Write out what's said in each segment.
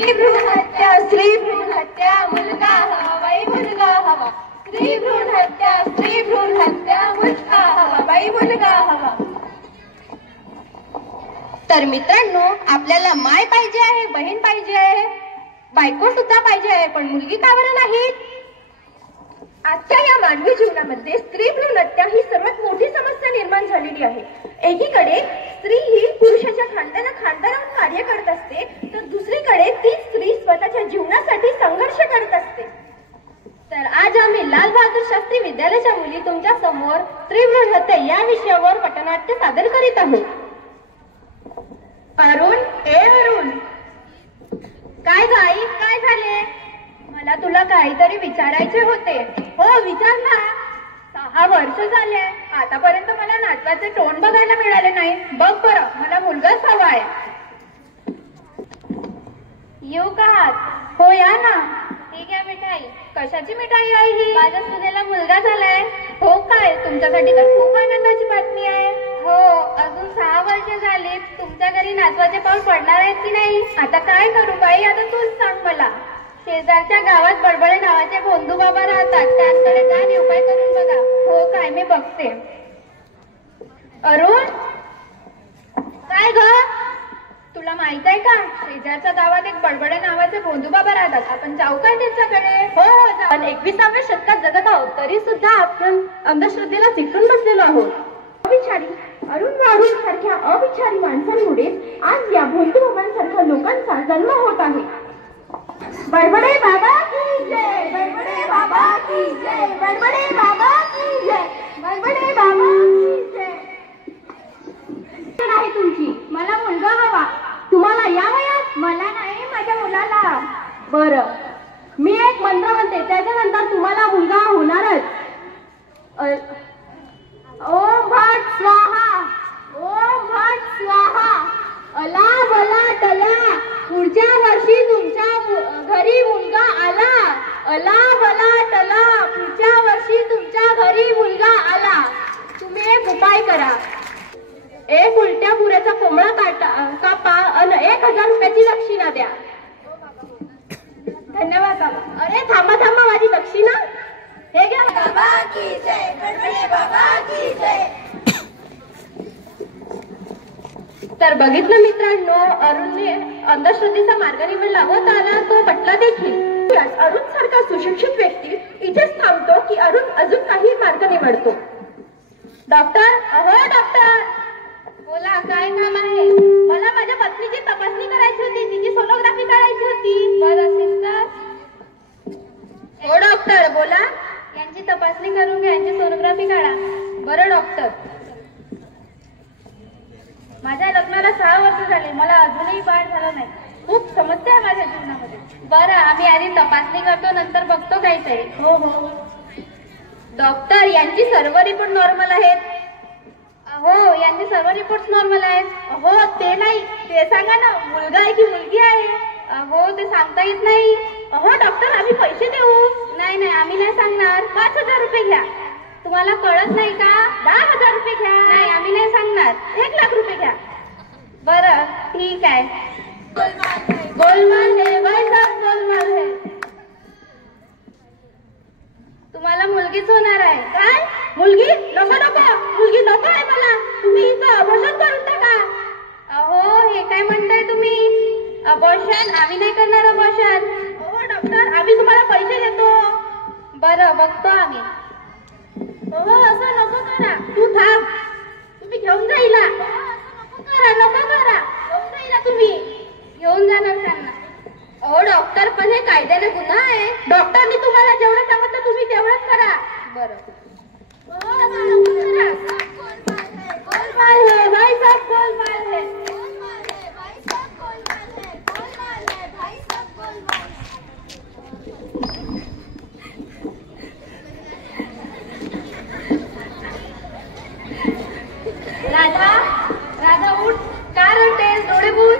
स्त्री भ्रूण हत्या, मुलगा हवा बाई मुलगा हवा. स्त्री भ्रूण हत्या, मुलगा हवा बाई मुलगा हवा. तर मित्रांनो, आपल्याला माय पाहिजे आहे, बहीण पाहिजे आहे, बायको सुद्धा पाहिजे आहे, पण मुलगी का बरं नाही? आजच्या या मानवी जीवनामध्ये स्त्री भ्रूण हत्या ही सर्वात मोठी समस्या निर्माण झालेली आहे. एकीकडे स्त्री ही पुरुषाच्या खांद्यावर कार्य करत असते, तर दुसरीकडे ती स्त्री स्वतःच्या जीवनासाठी संघर्ष करत असते. तर आज आम्ही लाल बहादूर शास्त्री विद्यालयाच्या मुली तुमच्या समोर स्त्री भ्रूण हत्या या विषयावर पटनाट्य सादर करीत आहोत. अरुण, काय गाई, काय झाले? मला तुला काहीतरी विचारायचे होते. हो, विचार ना. 6 वर्ष झाले, आतापर्यंत मला नाटकाचे तोंड बघायला मिळाले नाही. बघ बरं, मला मुलगाच हवा आहे. येऊ का? हो, या ना. ठीक आहे. मिठाई कशाची मिठाई आहे ही? माझ्या सुनेला मुलगा झालाय. हो काय? तुमच्यासाठी तर खूप आनंदाची बातमी आहे. हो, अजून 6 वर्ष झाली. तुमच्या घरी नातवाचे पाऊल पडणार आहेत की नाही? आता काय करू बाई, आता तूच सांग मला. शेजारच्या गावात बडबडे नावाचे भोंदू बाबा राहतात, त्यांकडे काय उपाय करून बघा. हो काय, मी बघते. अरुण, काय ग? तुला माहित आहे का, शेजारच्या गावात एक बडबडे नावाचे भोंदू बाबा राहतात. आपण जाऊ काय त्यांच्याकडे? हो, आपण 21व्या शतकात जगत आहोत, तरी सुद्धा आपण अंधश्रद्धेला चिकटून बसलेलो आहोत. अविचारी अरुण सारख्या अविचारी माणसांमुळे आज या भोंदू बाबांसारख्या लोकांचा जन्म होत आहे. बडबडे बाबा की जय, बडबडे बाबा की जय, बडबडे बाबा की जय, बडबडे बाबा की जय. आहे तुमची, मला मुलगा हवा. तुम्हाला या वयात? मला नाही, माझ्या मुलाला. बरं, मी एक मंत्र म्हणते, त्याच्यानंतर तुम्हाला मुलगा होणारच. ओम भट स्वाहा, ओम भट स्वाहा. अला बला टला, पुढच्या वर्षी तुमच्या घरी मुलगा आला. अला बला टला, पुढच्या वर्षी तुमच्या घरी मुलगा आला. तुम्ही एक उपाय करा. एक उलट्या पुऱ्याचा कोंबडा कापा आणि 1000 रुपयाची दक्षिणा द्या. धन्यवाद बाबा. अरे थांबा, माझी दक्षिणा हे घ्या. बाबा की जय, बडबडे बाबा की जय. तर बघितलं मित्रांनो, अरुणने अंधश्रद्धेचा मार्ग निवडला व त्याला तो पटला देखील. अरुण सारखा सुशिक्षित व्यक्ती इथेच थांबतो की अरुण अजून काही मार्ग निवडतो. डॉक्टर, अहो डॉक्टर. बोला, काय काम आहे? मला माझ्या पत्नीची तपासणी करायची होती, तिची सोनोग्राफी करायची होती. बरं सिस्टर. हो डॉक्टर, बोला. यांची तपासणी करून घ्या, यांची सोनोग्राफी काढा. बरं डॉक्टर. माझ्या लग्नाला 6 वर्ष झाली, मला अजूनही बाळ झालं नाही. खूप समस्या आहे माझ्या जीवनामध्ये. बरं, आम्ही आधी तपासणी करतो, नंतर बघतो काहीतरी. हो. डॉक्टर, यांची सर्व रिपोर्ट नॉर्मल आहेत. हो, यांचे सर्व रिपोर्ट नॉर्मल आहेत. हो, ते नाही, ते सांगा ना, मुलगा आहे की मुलगी आहे? हो, ते सांगता येत नाही. हो डॉक्टर, आम्ही पैसे देऊ? नाही, आम्ही नाही सांगणार. 5000 रुपये घ्या. तुम्हाला कळत नाही का? 10,000 रुपये घ्या. नाही, आम्ही नाही सांगणार. 1,00,000 रुपये घ्या. बरं, ठीक आहे. गोलमाल है भाई साहब, गोलमाल है. तुम्हाला मुलगीच होणार आहे. काय? मुलगी? नको, मुलगी नको आहे मला. तुम्ही इथं अबॉर्शन करून टाका. अहो, हे काय म्हणताय तुम्ही? अबॉर्शन? आम्ही नाही करणार अबॉर्शन. हो डॉक्टर, आम्ही तुम्हाला पैसे देतो. बरं, बघतो आम्ही. हो, असं नको करा. तू थांब, तुम्ही घेऊन जाईला. नको करा, घेऊन जाईला. तुम्ही घेऊन जाणार त्यांना. अहो डॉक्टर, पण हे कायद्याने गुन्हा आहे. डॉक्टरनी तुम्हाला जेवढं सांगितलं तुम्ही तेवढंच करा. बरं. गोलमाल है भाई साहब, गोलमाल है. राधा उठ. का रडतेस? डोळे बुज.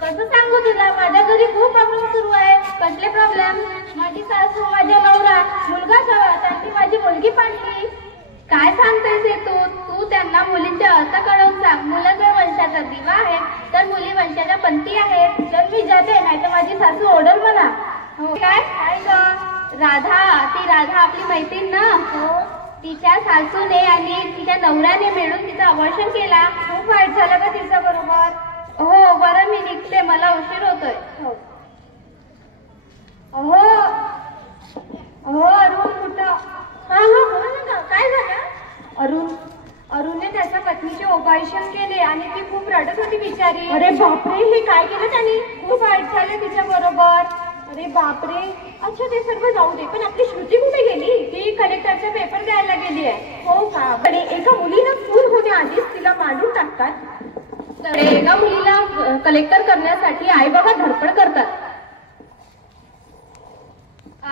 कसं सांगू तुला, माझ्या घरी खूप प्रॉब्लेम सुरू आहे. कसले प्रॉब्लेम? माझी सासू, माझा नवरा, मुलगा हवा, त्यांनी माझी मुलगी पाडली. काय सांगतेस हे तू त्यांना मुलींचे अर्थ कळवून सांग. मुलं जर वंशाचा दिवा आहेत तर मुली वंशाच्या पंथी आहेत. तर मी जाते, नाही तर माझी सासू ओरडल मला. हो काय काय ग? राधा आपली मैत्रीण ना. हो. तिच्या सासूने आणि तिच्या नवऱ्याने मिळून तिचं अबॉर्शन केला. खूप वाईट झालं का तिच्या बरोबर? हो बरं, मी निघते, मला उशीर होतोय. हो अहो अरुण कुठं? हा बोल ना, काय झालं? अरुणने त्याच्या पत्नीचे अबॉर्शन केले आणि ती खूप रडत होती बिचारी. अरे बापरे, हे काय केलं त्यांनी? खूप वाईट झालं तिच्या बरोबर. अरे बापरे. अच्छा ते सर्व जाऊ दे, पण आपली श्रुती कुठे गेली? ती कलेक्टरचा पेपर द्यायला गेली आहे. हो का? अरे एका मुलीला फूल होण्याआधीच तिला मारून टाकतात. एका मुलीला कलेक्टर करण्यासाठी आई बाबा धडपड करतात.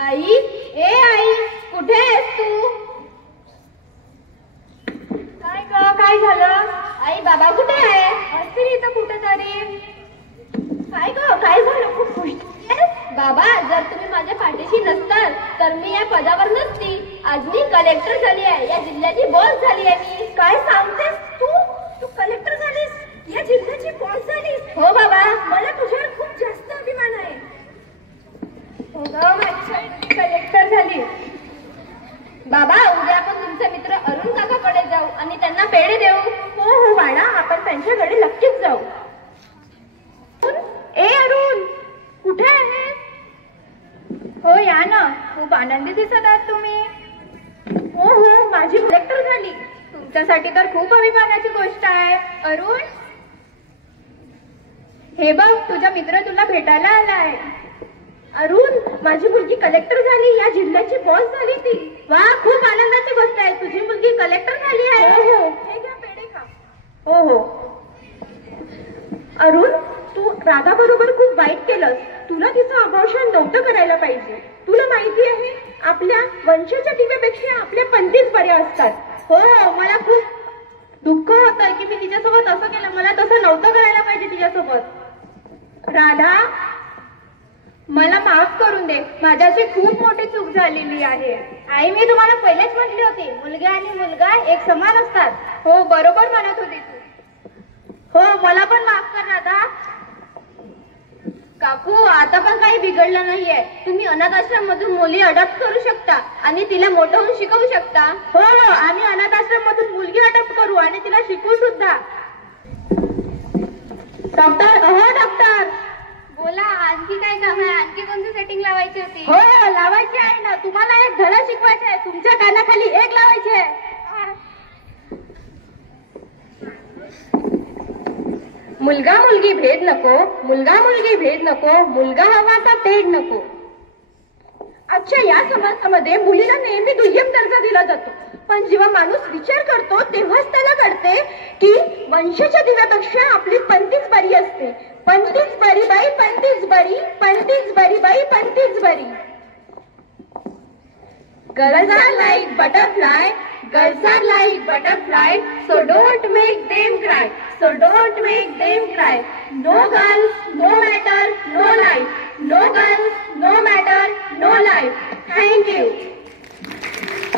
आई, ए आई, कुठे आहेस तू? काय ग, काय झालं? आई बाबा कुठे आहे? असतील इथं कुठेतरी. काय ग, काय झालं? खूप खुश बाबा, जर तुम्ही माझ्या पाठीशी नसताल तर मी या पदावर नसती. आज मी कलेक्टर झाली आहे, या जिल्ह्याची बॉस झाली आहे. मी काय सांगतेस तू कलेक्टर झालीस, या जिल्ह्याची बॉस झालीस? हो बाबा, मला तुझ्यावर खूप जास्त अभिमान आहे. हो ग, माझी कलेक्टर झाली. बाबा, उद्या आपण तुमचे मित्र अरुण काकाकडे जाऊ आणि त्यांना पेढे देऊ. हो बाळा, आपण त्यांच्याकडे नक्कीच जाऊ. ए अरुण, कुठे आहे? हो या ना, खूप आनंदी दिसत आहात तुम्ही. हो माझी कलेक्टर झाली. तुमच्यासाठी तर खूप अभिमानाची गोष्ट आहे. अरुण, हे बघ, तुझा मित्र तुला भेटायला आला आहे. अरुण, माझी मुलगी कलेक्टर झाली, या जिल्ह्याची बॉस झाली ती. वा, खूप आनंदाची गोष्ट आहे. तुझी मुलगी कलेक्टर झाली आहे. हो, हे घ्या पेढे खा. हो. अरुण, तू राधा बरोबर खूप वाईट केलंस. तुला तिचं अबॉर्शन नव्हतं करायला पाहिजे. तुला माहिती आहे, आपल्या वंशाच्या दिव्यापेक्षा आपल्या पंथीच बऱ्या असतात. हो, मला खूप दुःख होतं की मी तिच्यासोबत असं केलं. मला तसं नव्हतं करायला पाहिजे तिच्यासोबत. राधा, मला माफ करून दे, माझ्याशी खूप मोठी चूक झालेली आहे. आई, मी तुम्हाला पहिलेच म्हटली होती, मुलगा आणि मुलगा एक समान असतात. हो, बरोबर म्हणत होती तू. हो, मला पण माफ कर राधा. काकू, आता पण काही बिघडलं नाहीये. तुम्ही अनाथ आश्रम मधून मुली अडॉप्ट करू शकता आणि तिला मोठं होऊन शिकवू शकता. हो, आम्ही अनाथ आश्रम मधून मुलगी अडॉप्ट करू आणि तिला शिकवू सुद्धा. डॉक्टर, हो डॉक्टर. बोला, आणखी काय काम आहे? आणखी कोणती सेटिंग लावायची होती? हो, लावायची आहे ना. तुम्हाला एक धडा शिकवायचा आहे. तुमच्या कानाखाली एक लावायची आहे. मुलगा मुलगी भेद नको, मुलगा मुलगी भेद नको, मुलगा हवा तर तेढ नको. अच्छा, या समाजामध्ये मुलीला नेहमी दुय्यम दर्जा दिला जातो. पण जेव्हा माणूस विचार करतो तेव्हाच त्याला कळते की वंशाच्या दिव्यापेक्षा आपली पंथीच बरी असते. पंथीच बरी बाई, पंथीच बरी, पंथीच बरी बाई, पंथीच बरी. Girls are like butterfly, girls are like butterfly, so don't make them cry, so don't make them cry. No girls, no matter, no life. No girls, no matter, no life. Thank you.